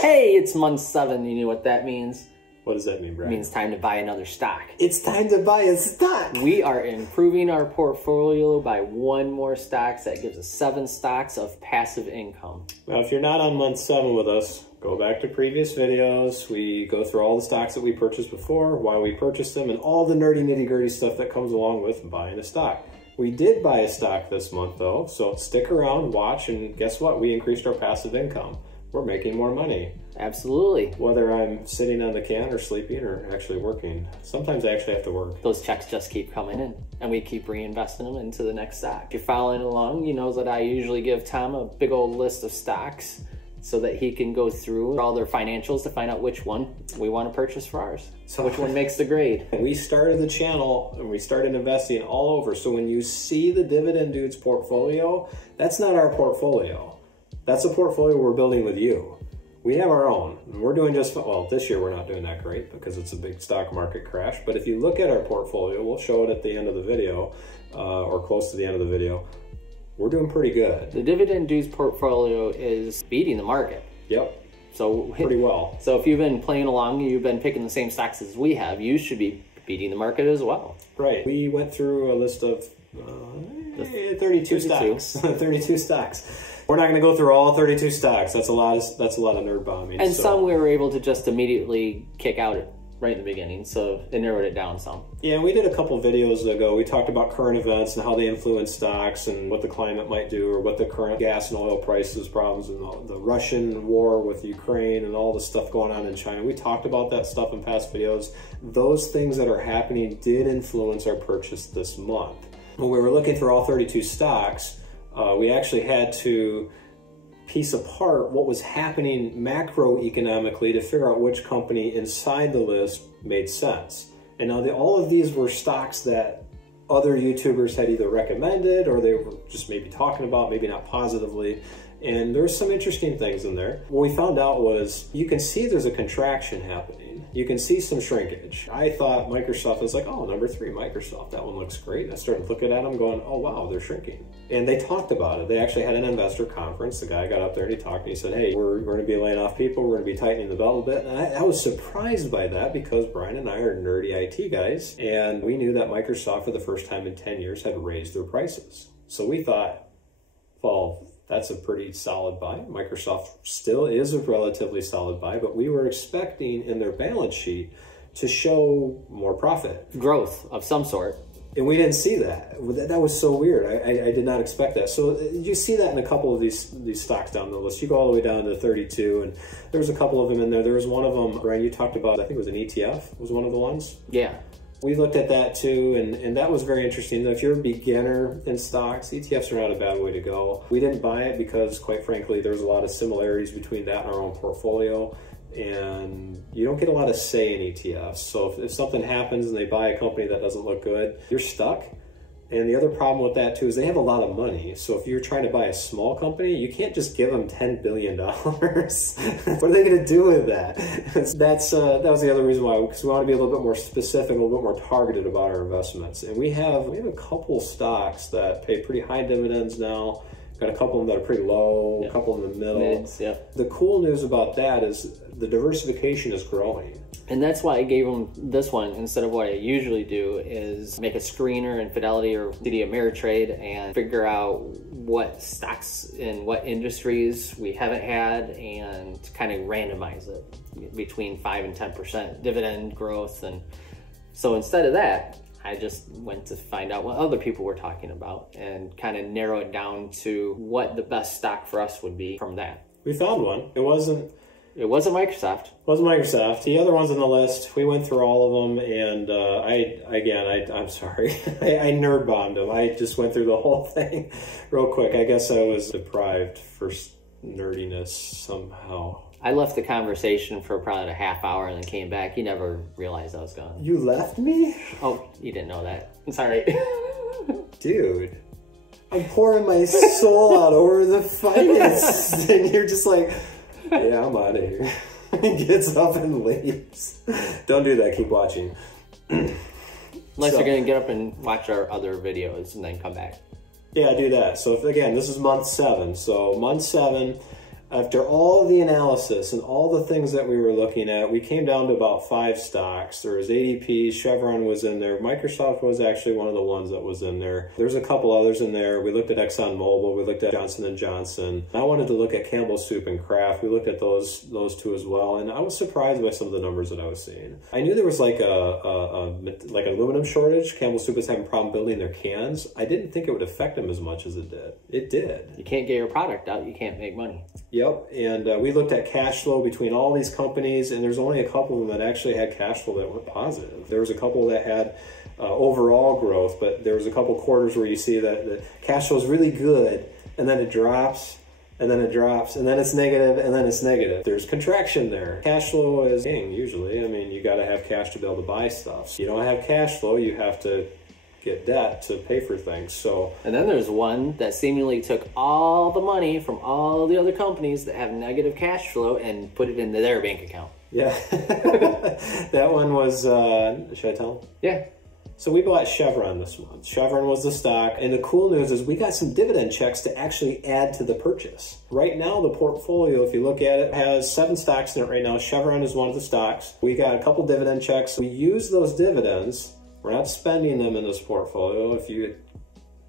Hey, it's month 7. You know what that means? What does that mean, Brian? It means time to buy another stock. It's time to buy a stock. We are improving our portfolio by 1 more stock. That gives us 7 stocks of passive income. Now, if you're not on month 7 with us, go back to previous videos. We go through all the stocks that we purchased before, why we purchased them, and all the nerdy nitty-gritty stuff that comes along with buying a stock. We did buy a stock this month, though, so stick around, watch, and guess what? We increased our passive income. We're making more money. Absolutely. Whether I'm sitting on the can or sleeping or actually working. Sometimes I actually have to work. Those checks just keep coming in, and we keep reinvesting them into the next stock. If you're following along, you know that I usually give Tom a big old list of stocks so that he can go through all their financials to find out which one we want to purchase for ours. So which one makes the grade. We started the channel and we started investing all over. So when you see the Dividend Dudes portfolio, that's not our portfolio. That's a portfolio we're building with you. We have our own. We're doing just, well, this year we're not doing that great because it's a big stock market crash. But if you look at our portfolio, we'll show it at the end of the video or close to the end of the video. We're doing pretty good. The Dividend Dudes portfolio is beating the market. Yep. So pretty well. So if you've been playing along, you've been picking the same stocks as we have, you should be beating the market as well. Right. We went through a list of 32 stocks. 32 stocks. We're not going to go through all 32 stocks. That's a lot of nerd bombing. And some we were able to just immediately kick out right in the beginning, so it narrowed it down some. Yeah, we did a couple videos ago. We talked about current events and how they influence stocks and what the climate might do, or what the current gas and oil prices problems and the Russian war with Ukraine and all the stuff going on in China. We talked about that stuff in past videos. Those things that are happening did influence our purchase this month. When we were looking through all 32 stocks, we actually had to piece apart what was happening macroeconomically to figure out which company inside the list made sense. And now all of these were stocks that other YouTubers had either recommended or they were just maybe talking about, maybe not positively. And there's some interesting things in there. What we found out was you can see there's a contraction happening. You can see some shrinkage. I thought Microsoft was like, oh, number 3, Microsoft. That one looks great. And I started looking at them going, oh, wow, they're shrinking. And they talked about it. They actually had an investor conference. The guy got up there and he talked and he said, hey, we're going to be laying off people. We're going to be tightening the belt a bit. And I was surprised by that because Brian and I are nerdy IT guys. And we knew that Microsoft, for the first time in 10 years, had raised their prices. So we thought, well, that's a pretty solid buy. Microsoft still is a relatively solid buy, but we were expecting in their balance sheet to show more profit. Growth of some sort. And we didn't see that. That was so weird. I did not expect that. So you see that in a couple of these stocks down the list. You go all the way down to 32, and there was a couple of them in there. There was one of them, Brian, you talked about, I think it was an ETF, was one of the ones? Yeah. We looked at that too, and that was very interesting. If you're a beginner in stocks, ETFs are not a bad way to go. We didn't buy it because, quite frankly, there's a lot of similarities between that and our own portfolio, and you don't get a lot of say in ETFs. So if something happens and they buy a company that doesn't look good, you're stuck. And the other problem with that too is they have a lot of money. So if you're trying to buy a small company, you can't just give them $10 billion. What are they going to do with that? That was the other reason why, because we want to be a little bit more specific, a little bit more targeted about our investments. And we have a couple stocks that pay pretty high dividends now. Got a couple of them that are pretty low, a couple in the middle. Mids, yep. The cool news about that is the diversification is growing. And that's why I gave them this one instead of what I usually do is make a screener in Fidelity or CD Ameritrade and figure out what stocks in what industries we haven't had and kind of randomize it between 5 and 10% dividend growth. And so instead of that, I just went to find out what other people were talking about and kind of narrow it down to what the best stock for us would be from that. We found one. It wasn't Microsoft. It wasn't Microsoft. The other ones on the list, we went through all of them, and I'm sorry. I nerd bombed them. I just went through the whole thing real quick. I guess I was deprived for nerdiness somehow. I left the conversation for probably a half hour and then came back. You never realized I was gone. You left me? Oh, you didn't know that. I'm sorry. Dude, I'm pouring my soul out over the finance, and you're just like, yeah, I'm out of here. He gets up and leaves. Don't do that. Keep watching. Unless you're going to get up and watch our other videos and then come back. Yeah, do that. So, again, this is month 7. So, month 7, After all the analysis and all the things that we were looking at, we came down to about 5 stocks. There was ADP, Chevron was in there. Microsoft was actually one of the ones that was in there. There's a couple others in there. We looked at ExxonMobil. We looked at Johnson & Johnson. I wanted to look at Campbell Soup and Kraft. We looked at those two as well. And I was surprised by some of the numbers that I was seeing. I knew there was like an aluminum shortage. Campbell Soup was having a problem building their cans. I didn't think it would affect them as much as it did. It did. You can't get your product out. You can't make money. Yep, and we looked at cash flow between all these companies, and there's only a couple of them that actually had cash flow that went positive. There was a couple that had overall growth, but there was a couple quarters where you see that the cash flow is really good, and then it drops, and then it drops, and then it's negative, and then it's negative. There's contraction there. Cash flow is king, usually. I mean, you got to have cash to be able to buy stuff. So you don't have cash flow, you have to get debt to pay for things. So, and then there's one that seemingly took all the money from all the other companies that have negative cash flow and put it into their bank account. Yeah. That one was, should I tell them? Yeah. So we bought Chevron this month. Chevron was the stock, and the cool news is we got some dividend checks to actually add to the purchase. Right now, the portfolio, if you look at it, has 7 stocks in it right now. Chevron is one of the stocks. We got a couple dividend checks. We use those dividends. We're not spending them in this portfolio. If you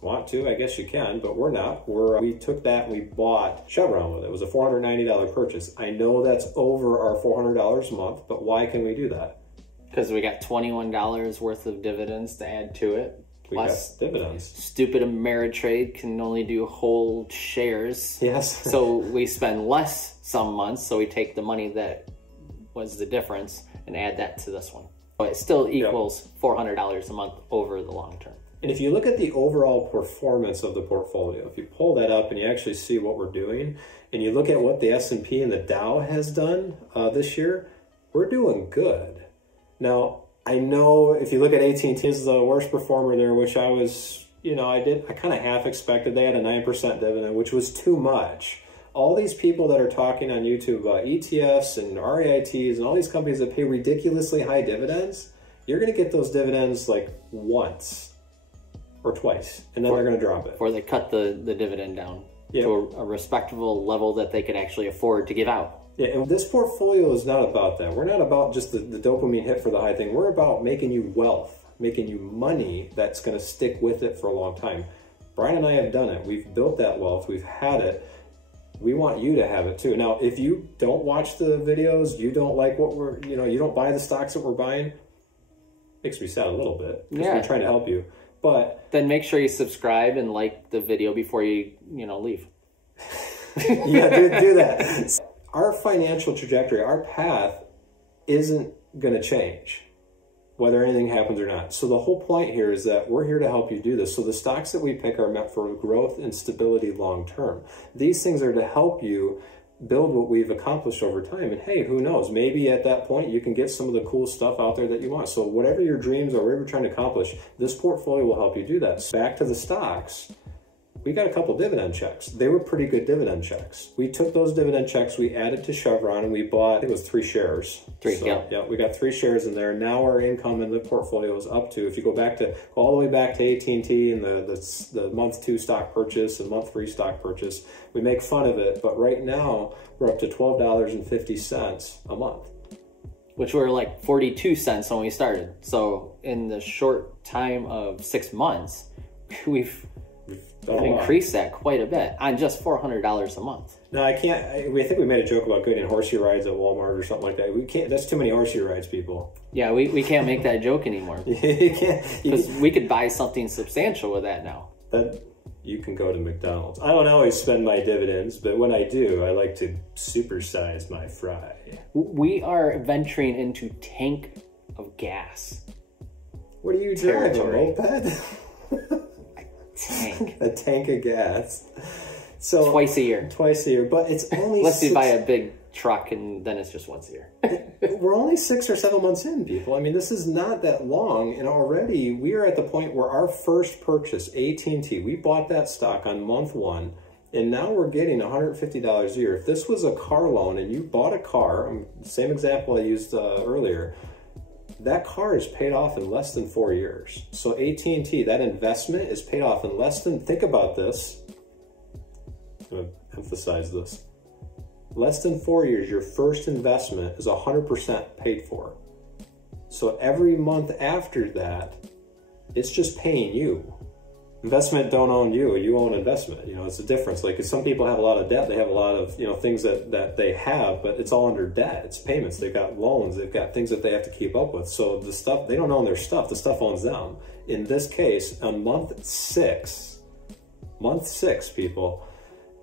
want to, I guess you can, but we're not. We took that and we bought Chevron with it. It was a $490 purchase. I know that's over our $400 a month, but why can we do that? Because we got $21 worth of dividends to add to it. Plus dividends. Stupid Ameritrade can only do whole shares. Yes. So we spend less some months, so we take the money that was the difference and add that to this one. It still equals $400 a month over the long term. And if you look at the overall performance of the portfolio, if you pull that up and you actually see what we're doing, and you look at what the S&P and the Dow has done this year, we're doing good. Now, I know if you look at AT&T is the worst performer there, which I was, I kind of half expected. They had a 9% dividend, which was too much. All these people that are talking on YouTube about ETFs and REITs and all these companies that pay ridiculously high dividends, you're going to get those dividends like once or twice, and then they're going to drop it. Or they cut the dividend down to a respectable level that they could actually afford to give out. Yeah, and this portfolio is not about that. We're not about just the dopamine hit for the high thing. We're about making you wealth, making you money that's going to stick with it for a long time. Brian and I have done it. We've built that wealth. We've had it. We want you to have it too. Now, if you don't watch the videos, you don't like what you don't buy the stocks that we're buying, makes me sad a little bit because we're trying to help you. But then make sure you subscribe and like the video before you leave. Yeah, do that. Our financial trajectory, our path isn't going to change whether anything happens or not. So the whole point here is that we're here to help you do this. So the stocks that we pick are meant for growth and stability long term. These things are to help you build what we've accomplished over time. And hey, who knows? Maybe at that point you can get some of the cool stuff out there that you want. So whatever your dreams are, whatever you're trying to accomplish, this portfolio will help you do that. So back to the stocks. We got a couple dividend checks. They were pretty good dividend checks. We took those dividend checks, we added to Chevron, and we bought, I think it was 3 shares. Yeah, we got 3 shares in there. Now our income in the portfolio is up to, if you go all the way back to AT&T and the month 2 stock purchase and month 3 stock purchase, we make fun of it, but right now we're up to $12.50 a month. Which were like 42 cents when we started. So in the short time of 6 months, we've increased that quite a bit on just $400 a month. No, I can't. I think we made a joke about getting horsey rides at Walmart or something like that. We can't. That's too many horsey rides, people. Yeah, we can't make that joke anymore. You can't, because we could buy something substantial with that now. You can go to McDonald's. I don't always spend my dividends, but when I do, I like to supersize my fry. We are venturing into tank of gas. What are you doing, a moped? Tank. A tank of gas. So twice a year. Twice a year, but it's only unless you buy a big truck, and then it's just once a year. We're only 6 or 7 months in, people. I mean, this is not that long, and already we are at the point where our first purchase, AT&T, we bought that stock on month 1, and now we're getting $150 a year. If this was a car loan and you bought a car, same example I used earlier, that car is paid off in less than 4 years. So AT&T, that investment is paid off in less than, think about this, I'm going to emphasize this, less than 4 years, your first investment is 100% paid for. So every month after that, it's just paying you. Investment don't own you, you own investment. You know, it's a difference. Like, some people have a lot of debt, they have a lot of, you know, things that they have, but it's all under debt. It's payments, they've got loans, they've got things that they have to keep up with. So the stuff, they don't own their stuff, the stuff owns them. In this case, on month six, people,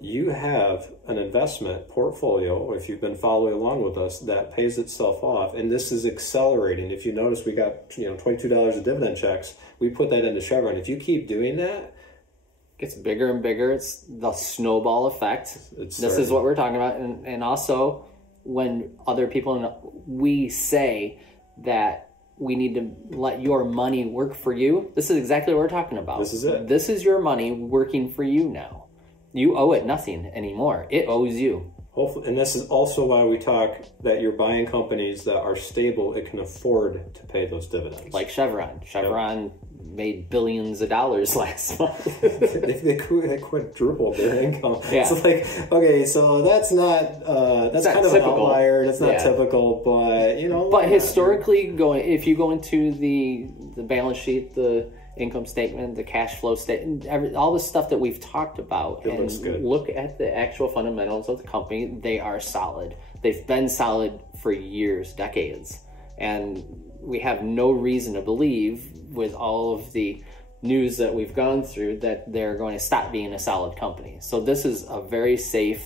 you have an investment portfolio, if you've been following along with us, that pays itself off. And this is accelerating. If you notice, we got, you know, $22 of dividend checks. We put that into Chevron. If you keep doing that, it gets bigger and bigger. It's the snowball effect. This is what we're talking about. And also, when other people, we say that we need to let your money work for you, this is exactly what we're talking about. This is it. This is your money working for you now. You owe it nothing anymore. It owes you. Hopefully, and this is also why we talk that you're buying companies that are stable. It can afford to pay those dividends. Like Chevron. Chevron made billions of dollars last month. they quadrupled their income. Yeah. So like, okay, so that's not that's kind of typical. an outlier. That's not typical, but you know. But historically, if you go into the balance sheet, the income statement, the cash flow statement, all the stuff that we've talked about, it looks good. Look at the actual fundamentals of the company, they are solid. They've been solid for years, decades. And we have no reason to believe, with all of the news that we've gone through, that they're going to stop being a solid company. So this is a very safe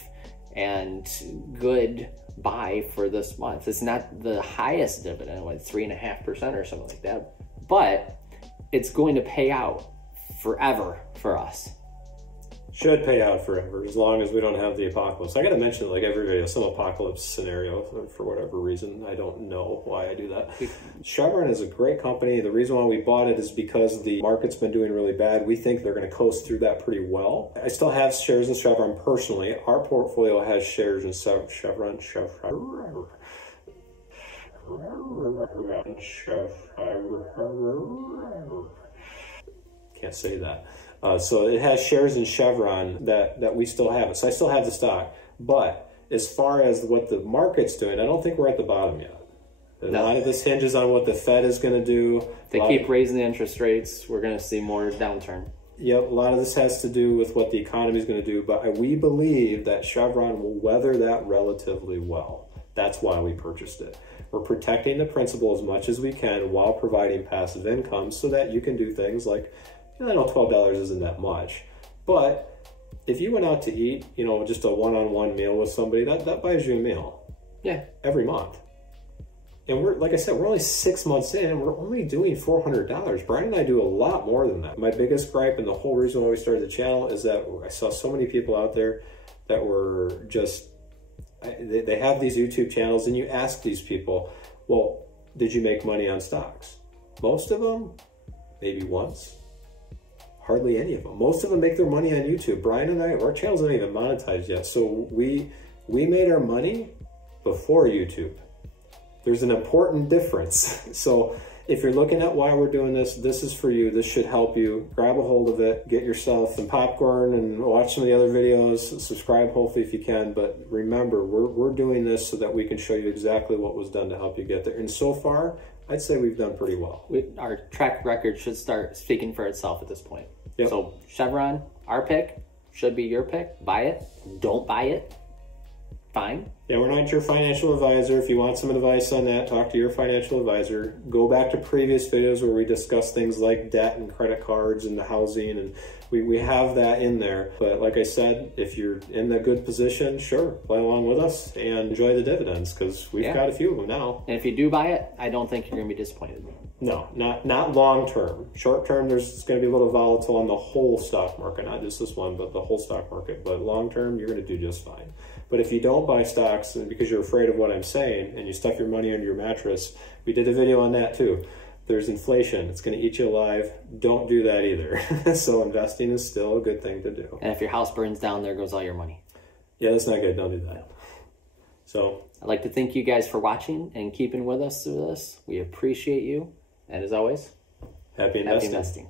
and good buy for this month. It's not the highest dividend, like 3.5% or something like that, but it's going to pay out forever for us. Should pay out forever, as long as we don't have the apocalypse. I got to mention, like every video, some apocalypse scenario for whatever reason. I don't know why I do that. Chevron is a great company. The reason why we bought it is because the market's been doing really bad. We think they're going to coast through that pretty well. I still have shares in Chevron personally. Our portfolio has shares in Chevron. Can't say that. So it has shares in Chevron that we still have it. So I still have the stock. But as far as what the market's doing, I don't think we're at the bottom yet. A lot of this hinges on what the Fed is going to do. If they keep raising the interest rates, we're going to see more downturn. Yep, a lot of this has to do with what the economy is going to do. But we believe that Chevron will weather that relatively well. That's why we purchased it. We're protecting the principal as much as we can while providing passive income so that you can do things like, I know $12 isn't that much, but if you went out to eat, you know, just a one-on-one meal with somebody, that buys you a meal. Yeah. Every month. And we're, like I said, we're only 6 months in and we're only doing $400. Brian and I do a lot more than that. My biggest gripe and the whole reason why we started the channel is that I saw so many people out there that were just, they have these YouTube channels, and you ask these people, well, did you make money on stocks? Most of them, maybe once. Hardly any of them. Most of them make their money on YouTube. Brian and I, our channels aren't even monetized yet. So we made our money before YouTube. There's an important difference. So if you're looking at why we're doing this, this is for you. This should help you. Grab a hold of it. Get yourself some popcorn and watch some of the other videos. Subscribe, hopefully, if you can. But remember, we're doing this so that we can show you exactly what was done to help you get there. And so far, I'd say we've done pretty well. Our track record should start speaking for itself at this point. Yep. So Chevron, our pick, should be your pick. Buy it. Don't buy it. Fine. Yeah, we're not your financial advisor. If you want some advice on that, talk to your financial advisor. Go back to previous videos where we discuss things like debt and credit cards and the housing, and we have that in there. But like I said, if you're in the good position, sure, play along with us and enjoy the dividends, because we've got a few of them now. And if you do buy it, I don't think you're going to be disappointed. No, not long term. Short term, it's going to be a little volatile on the whole stock market, not just this one, but the whole stock market. But long term, you're going to do just fine. But if you don't buy stocks because you're afraid of what I'm saying and you stuff your money under your mattress, we did a video on that too. There's inflation. It's going to eat you alive. Don't do that either. So investing is still a good thing to do. And if your house burns down, there goes all your money. Yeah, that's not good. Don't do that. So I'd like to thank you guys for watching and keeping with us through this. We appreciate you. And as always, happy investing. Happy investing.